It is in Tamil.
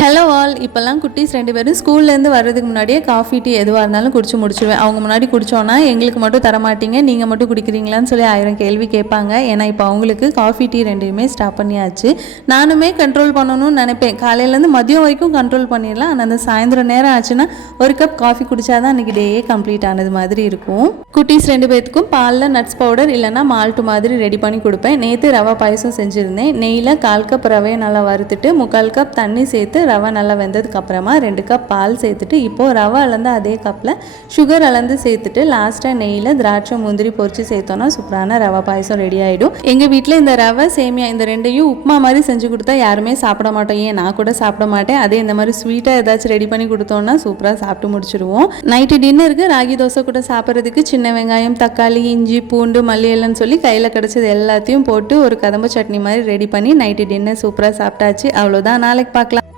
ஹலோ ஆல் இப்போல்லாம் குட்டீஸ் ரெண்டு பேரும் ஸ்கூல்லேருந்து வர்றதுக்கு முன்னாடியே காஃபி டீ எதுவாக இருந்தாலும் குடிச்சு முடிச்சுடுவேன் அவங்க முன்னாடி குடித்தோன்னா எங்களுக்கு மட்டும் தரமாட்டீங்க நீங்கள் மட்டும் குடிக்கிறீங்களான்னு சொல்லி ஆயிரம் கேள்வி கேட்பாங்க. ஏன்னா இப்போ அவங்களுக்கு காஃபி டீ ரெண்டையுமே ஸ்டாப் பண்ணியாச்சு. நானுமே கண்ட்ரோல் பண்ணணும்னு நினைப்பேன். காலையிலேருந்து மதியம் வரைக்கும் கண்ட்ரோல் பண்ணிடலாம். ஆனால் அந்த சாயந்தரம் நேரம் ஆச்சுன்னா ஒரு கப் காஃபி குடித்தா தான் அன்றைக்கி டேயே கம்ப்ளீட் ஆனது மாதிரி இருக்கும். குட்டீஸ் ரெண்டு பேர்த்துக்கும் பாலில் நட்ஸ் பவுடர் இல்லைன்னா மால்ட்டு மாதிரி ரெடி பண்ணி கொடுப்பேன். நேற்று ரவா பாயசம் செஞ்சுருந்தேன். நெய்யில் கால் கப் ரவையை நல்லா வறுத்துட்டு முக்கால் கப் தண்ணி சேர்த்து ரவை நல்லா வெந்ததுக்கு அப்புறமா ரெண்டு கப் பால் சேர்த்துட்டு இப்போது ரவை அளந்து அதே கப்பில் சுகர் அளந்து சேர்த்துட்டு லாஸ்ட்டாக நெய்யில் திராட்சை முந்திரி பொறிச்சு சேர்த்தோன்னா சூப்பரான ரவை பாயசம் ரெடி ஆகிடும் எங்கள் வீட்டில் இந்த ரவை சேமியா இந்த ரெண்டையும் உப்புமா மாதிரி செஞ்சு கொடுத்தா யாருமே சாப்பிட மாட்டோம். ஏன் நான் கூட சாப்பிட மாட்டேன். அதே இந்த மாதிரி ஸ்வீட்டாக ஏதாச்சும் ரெடி பண்ணி கொடுத்தோன்னா சூப்பராக சாப்பிட்டு முடிச்சிடுவோம் நைட்டு டின்னருக்கு ராகி தோசை கூட சாப்பிட்றதுக்கு சின்ன வெங்காயம் தக்காளி இஞ்சி பூண்டு மல்லி எல்லாம் சொல்லி கையில் கிடச்சது எல்லாத்தையும் போட்டு ஒரு கதம்ப சட்னி மாதிரி ரெடி பண்ணி நைட்டு டின்னர் சூப்பராக சாப்பிட்டாச்சு. அவ்வளோதான் நாளைக்கு பார்க்கலாம்.